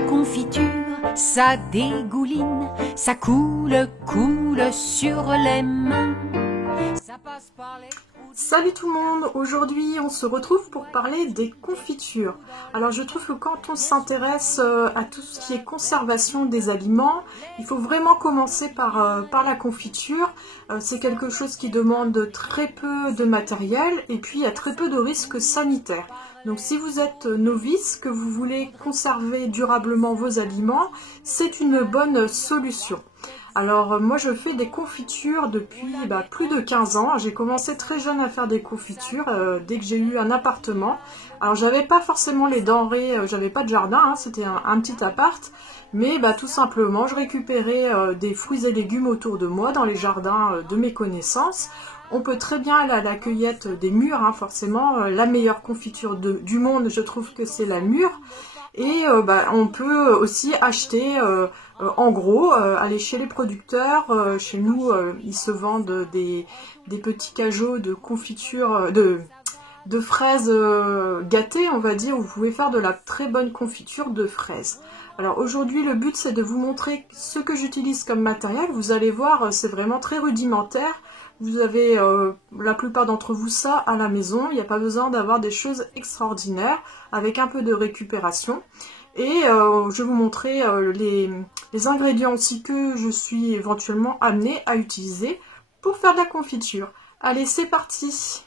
La confiture, ça dégouline, ça coule, coule sur les mains. Ça passe par les... Salut tout le monde, aujourd'hui on se retrouve pour parler des confitures. Alors je trouve que quand on s'intéresse à tout ce qui est conservation des aliments, il faut vraiment commencer par la confiture. C'est quelque chose qui demande très peu de matériel et puis il y a très peu de risques sanitaires. Donc si vous êtes novice, que vous voulez conserver durablement vos aliments, c'est une bonne solution. Alors moi je fais des confitures depuis plus de 15 ans, j'ai commencé très jeune à faire des confitures dès que j'ai eu un appartement. Alors j'avais pas forcément les denrées, j'avais pas de jardin, c'était un petit appart, mais tout simplement je récupérais des fruits et légumes autour de moi dans les jardins de mes connaissances. On peut très bien aller à la cueillette des mûres, forcément, la meilleure confiture du monde je trouve que c'est la mûre. Et on peut aussi acheter en gros, aller chez les producteurs. Chez nous, ils se vendent des petits cajots de confiture, de fraises gâtées, on va dire, où vous pouvez faire de la très bonne confiture de fraises. Alors aujourd'hui, le but c'est de vous montrer ce que j'utilise comme matériel. Vous allez voir, c'est vraiment très rudimentaire. Vous avez la plupart d'entre vous ça à la maison. Il n'y a pas besoin d'avoir des choses extraordinaires avec un peu de récupération. Et je vais vous montrer les ingrédients aussi que je suis éventuellement amenée à utiliser pour faire de la confiture. Allez, c'est parti!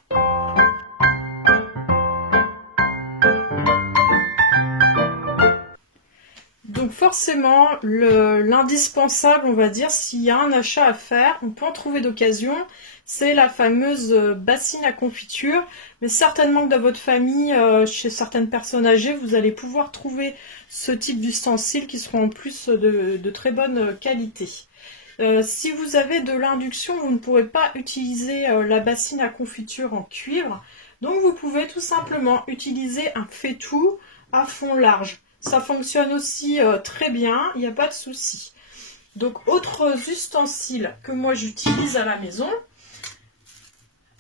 Donc forcément, l'indispensable, on va dire, s'il y a un achat à faire, on peut en trouver d'occasion, c'est la fameuse bassine à confiture. Mais certainement que dans votre famille, chez certaines personnes âgées, vous allez pouvoir trouver ce type d'ustensiles qui seront en plus de très bonne qualité. Si vous avez de l'induction, vous ne pourrez pas utiliser la bassine à confiture en cuivre. Donc vous pouvez tout simplement utiliser un faitout à fond large. Ça fonctionne aussi très bien, il n'y a pas de souci. Donc, autres ustensiles que moi j'utilise à la maison.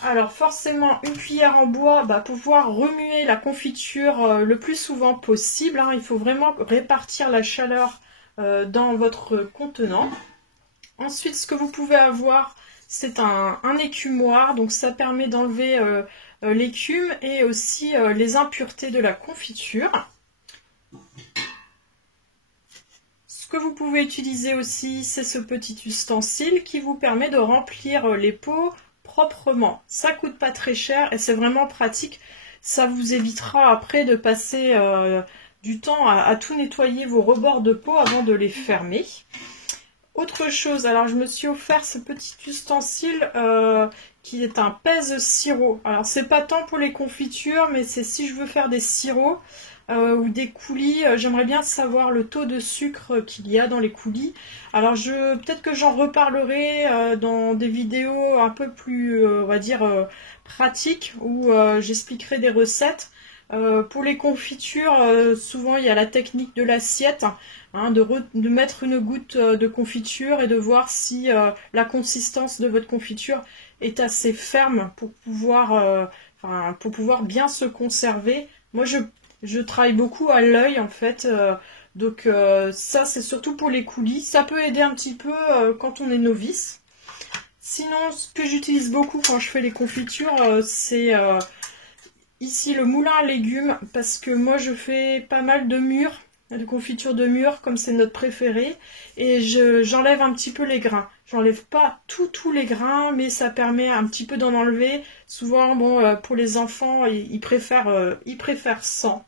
Alors, forcément, une cuillère en bois, pouvoir remuer la confiture le plus souvent possible. Il faut vraiment répartir la chaleur dans votre contenant. Ensuite, ce que vous pouvez avoir, c'est un écumoire. Donc, ça permet d'enlever l'écume et aussi les impuretés de la confiture. Ce que vous pouvez utiliser aussi, c'est ce petit ustensile qui vous permet de remplir les pots proprement. Ça coûte pas très cher et c'est vraiment pratique. Ça vous évitera après de passer du temps à tout nettoyer vos rebords de pots avant de les fermer. Autre chose, alors je me suis offert ce petit ustensile qui est un pèse-sirop. Alors c'est pas tant pour les confitures, mais c'est si je veux faire des sirops ou des coulis, j'aimerais bien savoir le taux de sucre qu'il y a dans les coulis. Alors peut-être que j'en reparlerai dans des vidéos un peu plus, on va dire, pratiques, où j'expliquerai des recettes. Pour les confitures, souvent il y a la technique de l'assiette, de mettre une goutte de confiture et de voir si la consistance de votre confiture est assez ferme pour pouvoir bien se conserver. Moi je travaille beaucoup à l'œil en fait, donc ça c'est surtout pour les coulis. Ça peut aider un petit peu quand on est novice. Sinon, ce que j'utilise beaucoup quand je fais les confitures, c'est ici le moulin à légumes, parce que moi je fais pas mal de mûres, de confiture de mûres, comme c'est notre préféré, et j'enlève un petit peu les grains. J'enlève pas tous les grains, mais ça permet un petit peu d'en enlever. Souvent, pour les enfants, ils préfèrent sans.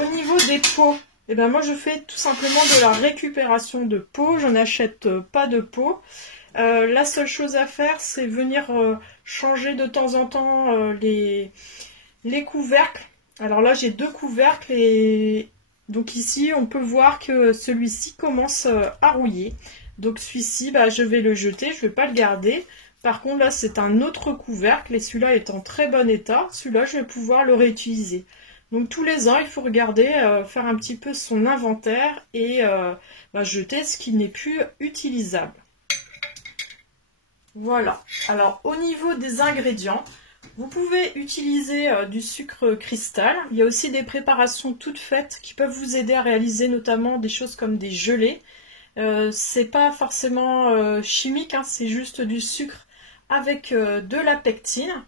Au niveau des pots, moi je fais tout simplement de la récupération de pots, je n'achète pas de pots. La seule chose à faire, c'est venir changer de temps en temps les couvercles. Alors là, j'ai 2 couvercles et donc ici, on peut voir que celui-ci commence à rouiller. Donc celui-ci, je vais le jeter, je ne vais pas le garder. Par contre, là, c'est un autre couvercle et celui-là est en très bon état. Celui-là, je vais pouvoir le réutiliser. Donc tous les ans, il faut regarder, faire un petit peu son inventaire et jeter ce qui n'est plus utilisable. Voilà. Alors au niveau des ingrédients, Vous pouvez utiliser du sucre cristal. Il y a aussi des préparations toutes faites qui peuvent vous aider à réaliser notamment des choses comme des gelées. C'est pas forcément chimique, hein, c'est juste du sucre avec de la pectine.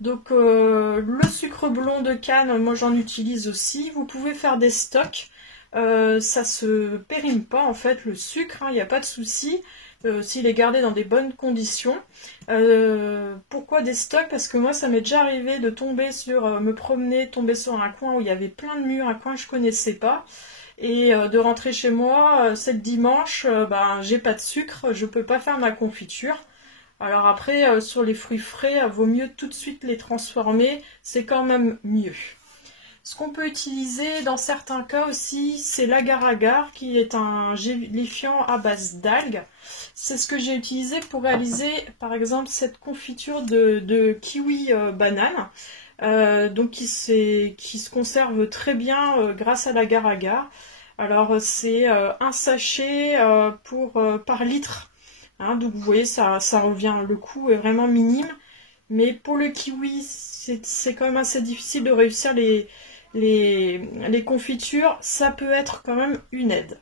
Donc le sucre blond de canne, moi j'en utilise aussi. Vous pouvez faire des stocks. Ça se périme pas en fait le sucre, il n'y a pas de souci. S'il est gardé dans des bonnes conditions. Pourquoi des stocks? Parce que moi ça m'est déjà arrivé de me promener, tomber sur un coin où il y avait plein de mûres, un coin que je connaissais pas, et de rentrer chez moi, c'est le dimanche, j'ai pas de sucre, je peux pas faire ma confiture. Alors après, sur les fruits frais, vaut mieux tout de suite les transformer, c'est quand même mieux. Ce qu'on peut utiliser dans certains cas aussi, c'est l'agar-agar, qui est un gélifiant à base d'algues. C'est ce que j'ai utilisé pour réaliser, par exemple, cette confiture de kiwi banane, qui se conserve très bien grâce à l'agar-agar. Alors, c'est un sachet par litre. Hein, donc, vous voyez, ça revient, le coût est vraiment minime. Mais pour le kiwi, c'est quand même assez difficile de réussir les confitures, ça peut être quand même une aide.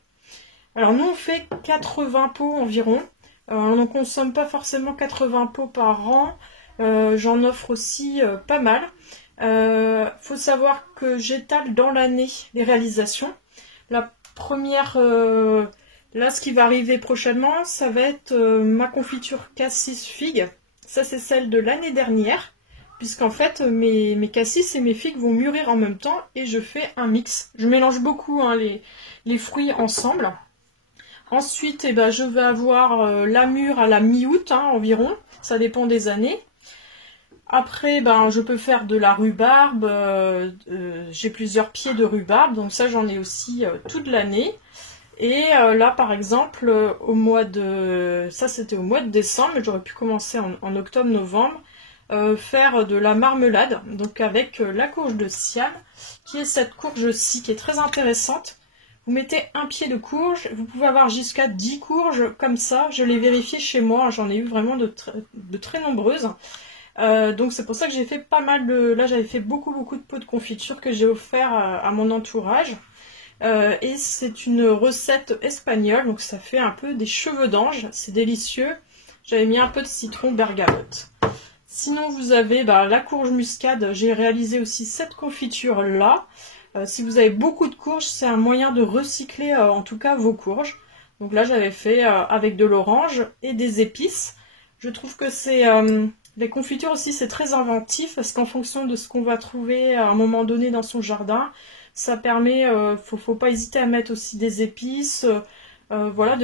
Alors nous on fait 80 pots environ, on ne consomme pas forcément 80 pots par an, j'en offre aussi pas mal. Faut savoir que j'étale dans l'année les réalisations. La première, là ce qui va arriver prochainement, ça va être ma confiture cassis figue, ça c'est celle de l'année dernière. Puisqu'en fait, mes cassis et mes figues vont mûrir en même temps et je fais un mix. Je mélange beaucoup les fruits ensemble. Ensuite, je vais avoir la mûre à la mi-août environ, ça dépend des années. Après, je peux faire de la rhubarbe, j'ai plusieurs pieds de rhubarbe, donc ça j'en ai aussi toute l'année. Et là, par exemple, ça c'était au mois de décembre, mais j'aurais pu commencer en octobre-novembre. Faire de la marmelade, donc avec la courge de Siam, qui est cette courge-ci, qui est très intéressante. Vous mettez un pied de courge, vous pouvez avoir jusqu'à 10 courges comme ça, je l'ai vérifié chez moi, j'en ai eu vraiment de très nombreuses. Donc c'est pour ça que j'ai fait pas mal là j'avais fait beaucoup de pots de confiture que j'ai offert à mon entourage. Et c'est une recette espagnole, donc ça fait un peu des cheveux d'ange, c'est délicieux. J'avais mis un peu de citron bergamote. Sinon, vous avez la courge muscade. J'ai réalisé aussi cette confiture-là. Si vous avez beaucoup de courges, c'est un moyen de recycler en tout cas vos courges. Donc là, j'avais fait avec de l'orange et des épices. Je trouve que les confitures aussi, c'est très inventif parce qu'en fonction de ce qu'on va trouver à un moment donné dans son jardin, ça permet, faut pas hésiter à mettre aussi des épices. Voilà,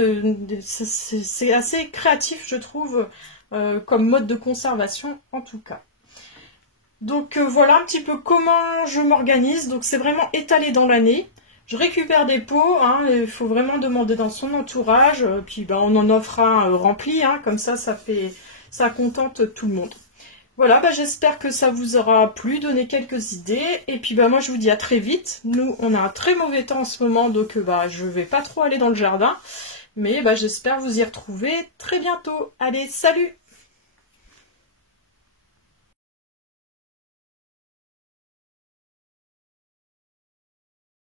c'est assez créatif, je trouve. Comme mode de conservation en tout cas. Donc voilà un petit peu comment je m'organise. Donc c'est vraiment étalé dans l'année. Je récupère des pots, il faut vraiment demander dans son entourage. Puis on en offre un rempli, comme ça contente tout le monde. Voilà, j'espère que ça vous aura plu, donné quelques idées. Et puis moi je vous dis à très vite. Nous on a un très mauvais temps en ce moment, donc je vais pas trop aller dans le jardin. Mais j'espère vous y retrouver très bientôt. Allez, salut!